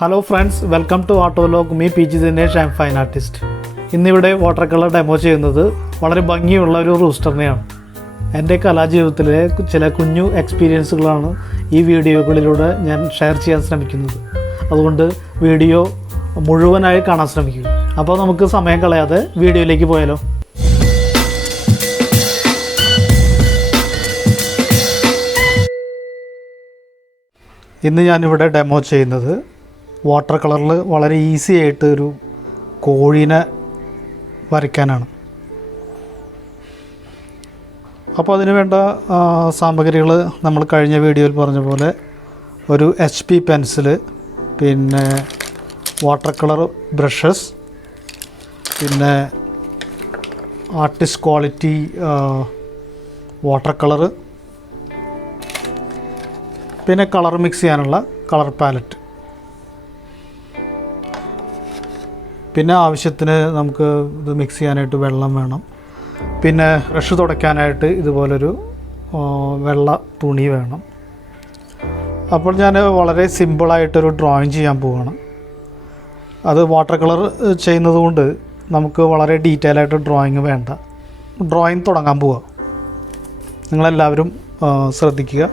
Hello friends, welcome to Artolog. Me PG Dinesh, I am fine artist. ഇന്നിവിടെ water colour demo ചെയ്യുന്നത് വളരെ ഭംഗിയുള്ള ഒരു റൂസ്റ്ററിനെയാണ്. എൻ്റെ കലാജീവിതത്തിലെ ചില കുഞ്ഞു എക്സ്പീരിയൻസുകളാണ് ഈ വീഡിയോകളിലൂടെ ഞാൻ ഷെയർ ചെയ്യാൻ ശ്രമിക്കുന്നത്. അതുകൊണ്ട് വീഡിയോ മുഴുവനായി കാണാൻ ശ്രമിക്കുക. അപ്പോൾ നമുക്ക് സമയം കളയാതെ വീഡിയോയിലേക്ക് പോയാലോ. ഇന്ന് ഞാനിവിടെ ഡെമോ ചെയ്യുന്നത് വാട്ടർ കളറിൽ വളരെ ഈസി ആയിട്ട് ഒരു കോഴീനെ വരയ്ക്കാനാണ്. അപ്പോൾ അതിന് വേണ്ട സാമഗ്രികൾ നമ്മൾ കഴിഞ്ഞ വീഡിയോയിൽ പറഞ്ഞ പോലെ ഒരു HP പെൻസില്, പിന്നെ വാട്ടർ കളർ ബ്രഷസ്, പിന്നെ ആർട്ടിസ്റ്റ് ക്വാളിറ്റി വാട്ടർ കളറ്, പിന്നെ കളർ മിക്സ് ചെയ്യാനുള്ള കളർ പാലറ്റ്, പിന്നെ ആവശ്യത്തിന് നമുക്ക് ഇത് മിക്സ് ചെയ്യാനായിട്ട് വെള്ളം വേണം, പിന്നെ ബ്രഷ് തുടയ്ക്കാനായിട്ട് ഇതുപോലൊരു വെള്ള തുണി വേണം. അപ്പോൾ ഞാൻ വളരെ സിമ്പിളായിട്ടൊരു ഡ്രോയിങ് ചെയ്യാൻ പോവുകയാണ്. അത് വാട്ടർ കളർ ചെയ്യുന്നത് കൊണ്ട് നമുക്ക് വളരെ ഡീറ്റെയിൽ ആയിട്ട് ഡ്രോയിങ് വേണ്ട. ഡ്രോയിങ് തുടങ്ങാൻ പോവുക. നിങ്ങളെല്ലാവരും ശ്രദ്ധിക്കുക.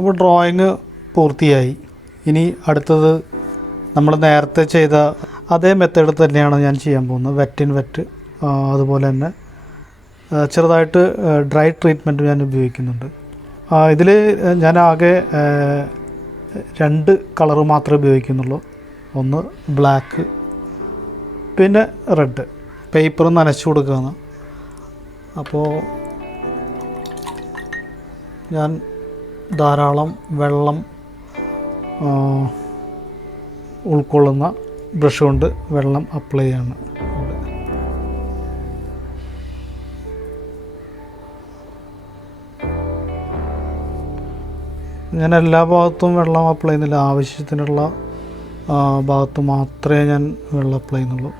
അപ്പോൾ ഡ്രോയിങ് പൂർത്തിയായി. ഇനി അടുത്തത് നമ്മൾ നേരത്തെ ചെയ്ത അതേ മെത്തേഡ് തന്നെയാണ് ഞാൻ ചെയ്യാൻ പോകുന്നത്. വെറ്റ് ഇൻ വെറ്റ്, അതുപോലെ തന്നെ ചെറുതായിട്ട് ഡ്രൈ ട്രീറ്റ്മെൻറ്റ് ഞാൻ ഉപയോഗിക്കുന്നുണ്ട്. ഇതിൽ ഞാൻ ആകെ 2 കളറ് മാത്രമേ ഉപയോഗിക്കുന്നുള്ളൂ. ഒന്ന് ബ്ലാക്ക്, പിന്നെ റെഡ്. പേപ്പർ നനച്ചു കൊടുക്കുകയാണ്. അപ്പോൾ ഞാൻ ധാരാളം വെള്ളം ഉൾക്കൊള്ളുന്ന ബ്രഷ് കൊണ്ട് വെള്ളം അപ്ലൈ ചെയ്യാണ്. ഞാൻ എല്ലാ ഭാഗത്തും വെള്ളം അപ്ലൈ ചെയ്യുന്നില്ല. ആവശ്യത്തിനുള്ള ഭാഗത്ത് മാത്രമേ ഞാൻ വെള്ളം അപ്ലൈ ചെയ്യുന്നുള്ളൂ.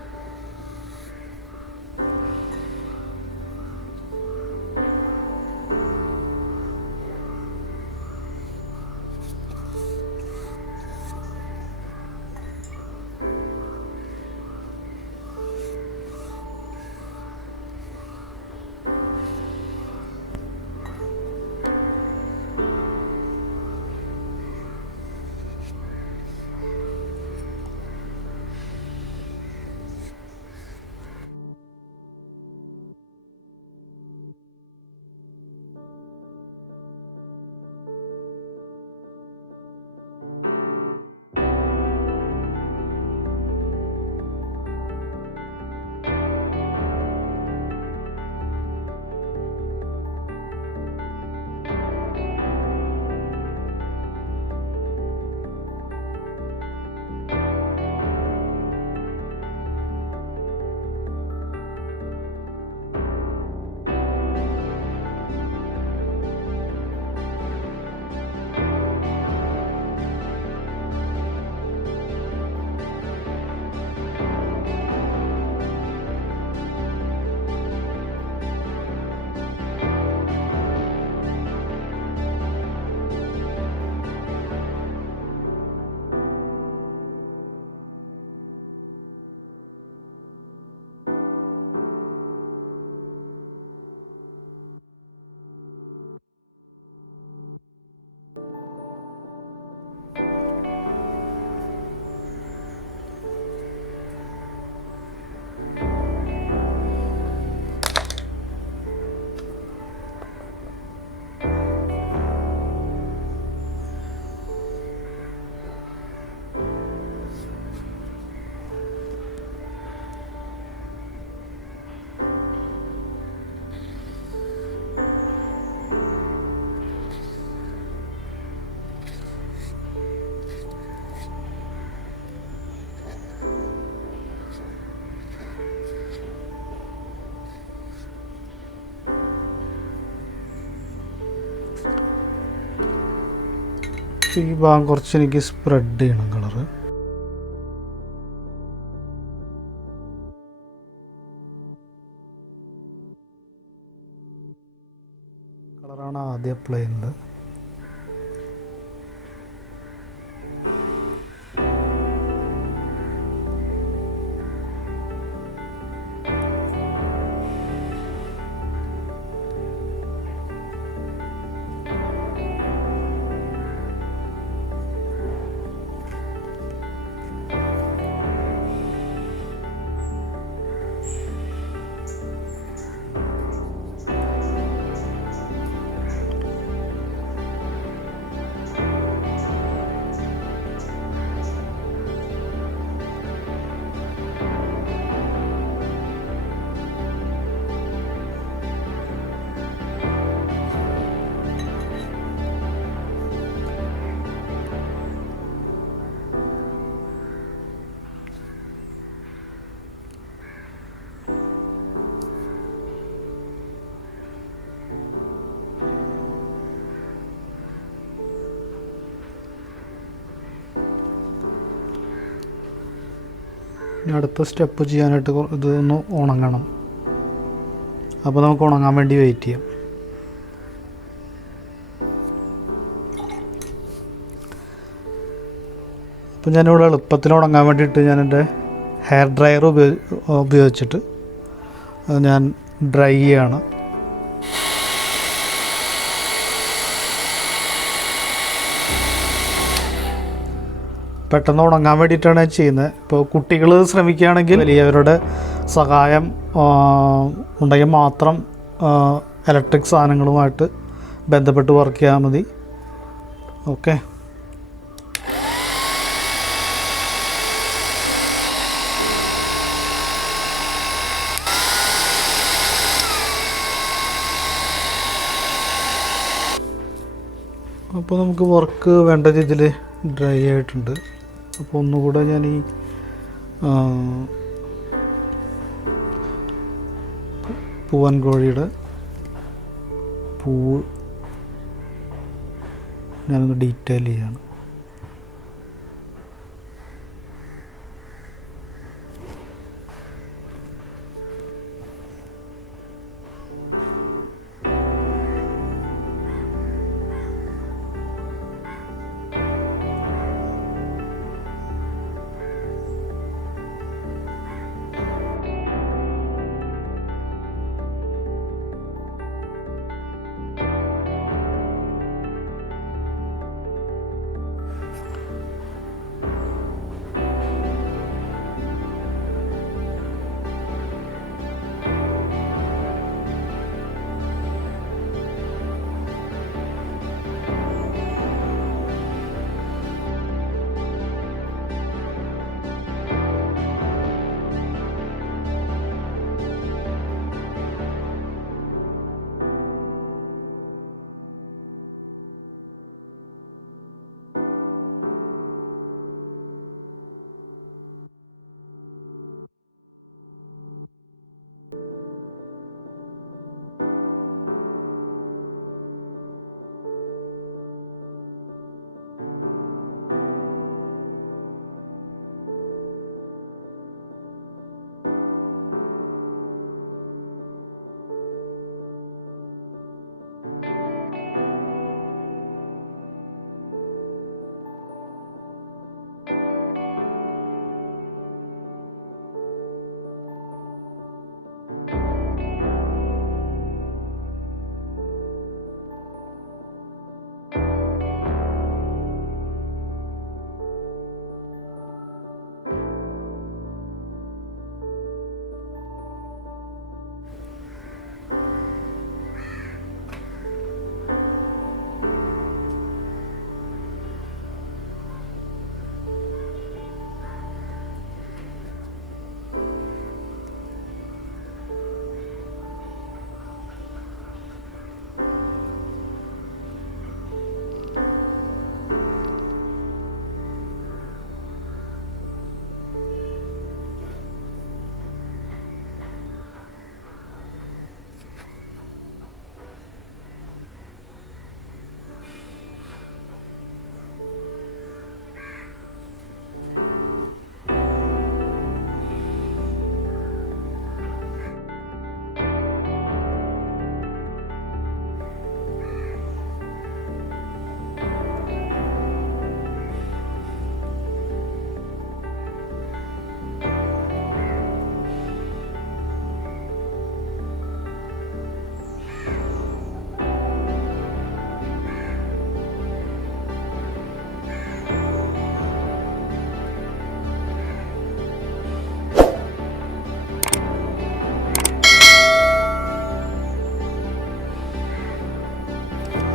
ഈ ഭാഗം കുറച്ച് എനിക്ക് സ്പ്രെഡ് ചെയ്യണം കളറ്. കളറാണ് ആദ്യം അപ്ലൈ ചെയ്യുന്നത്. ഇനി അടുത്ത സ്റ്റെപ്പ് ചെയ്യാനായിട്ട് ഇതൊന്ന് ഉണങ്ങണം. അപ്പോൾ നമുക്ക് ഉണങ്ങാൻ വേണ്ടി വെയിറ്റ് ചെയ്യാം. അപ്പോൾ ഞാനിവിടെ എളുപ്പത്തിൽ ഉണങ്ങാൻ വേണ്ടിയിട്ട് ഞാൻ എൻ്റെ ഹെയർ ഡ്രയർ ഉപയോഗിച്ചിട്ട് ഞാൻ ഡ്രൈ ചെയ്യാണ്. പെട്ടെന്ന് ഉണങ്ങാൻ വേണ്ടിയിട്ടാണ് ഞാൻ ചെയ്യുന്നത്. ഇപ്പോൾ കുട്ടികൾ ശ്രമിക്കുകയാണെങ്കിൽ വലിയവരുടെ സഹായം ഉണ്ടെങ്കിൽ മാത്രം ഇലക്ട്രിക് സാധനങ്ങളുമായിട്ട് ബന്ധപ്പെട്ട് വർക്ക് ചെയ്യാൽ മതി. ഓക്കെ. അപ്പോൾ നമുക്ക് വർക്ക് വേണ്ട രീതിയിൽ ഡ്രൈ ആയിട്ടുണ്ട്. അപ്പോൾ ഒന്നുകൂടെ ഞാൻ ഈ പൂവൻ കോഴിയുടെ പൂവ് ഞാനൊന്ന് ഡീറ്റെയിൽ ചെയ്യാണ്.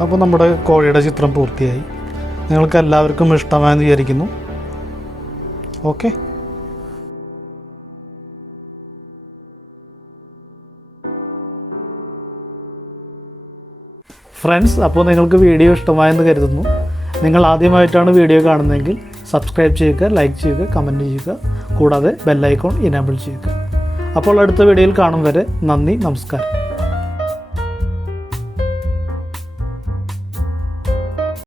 അപ്പോൾ നമ്മുടെ കോഴിയുടെ ചിത്രം പൂർത്തിയായി. നിങ്ങൾക്ക് എല്ലാവർക്കും ഇഷ്ടമായെന്ന് വിചാരിക്കുന്നു. ഓക്കെ. ഫ്രണ്ട്സ്, അപ്പോൾ നിങ്ങൾക്ക് വീഡിയോ ഇഷ്ടമായെന്ന് കരുതുന്നു. നിങ്ങൾ ആദ്യമായിട്ടാണ് വീഡിയോ കാണുന്നതെങ്കിൽ സബ്സ്ക്രൈബ് ചെയ്യുക, ലൈക്ക് ചെയ്യുക, കമൻറ്റ് ചെയ്യുക, കൂടാതെ ബെൽ ഐക്കോൺ ഇനേബിൾ ചെയ്യുക. അപ്പോൾ അടുത്ത വീഡിയോയിൽ കാണും വരെ നന്ദി, നമസ്കാരം.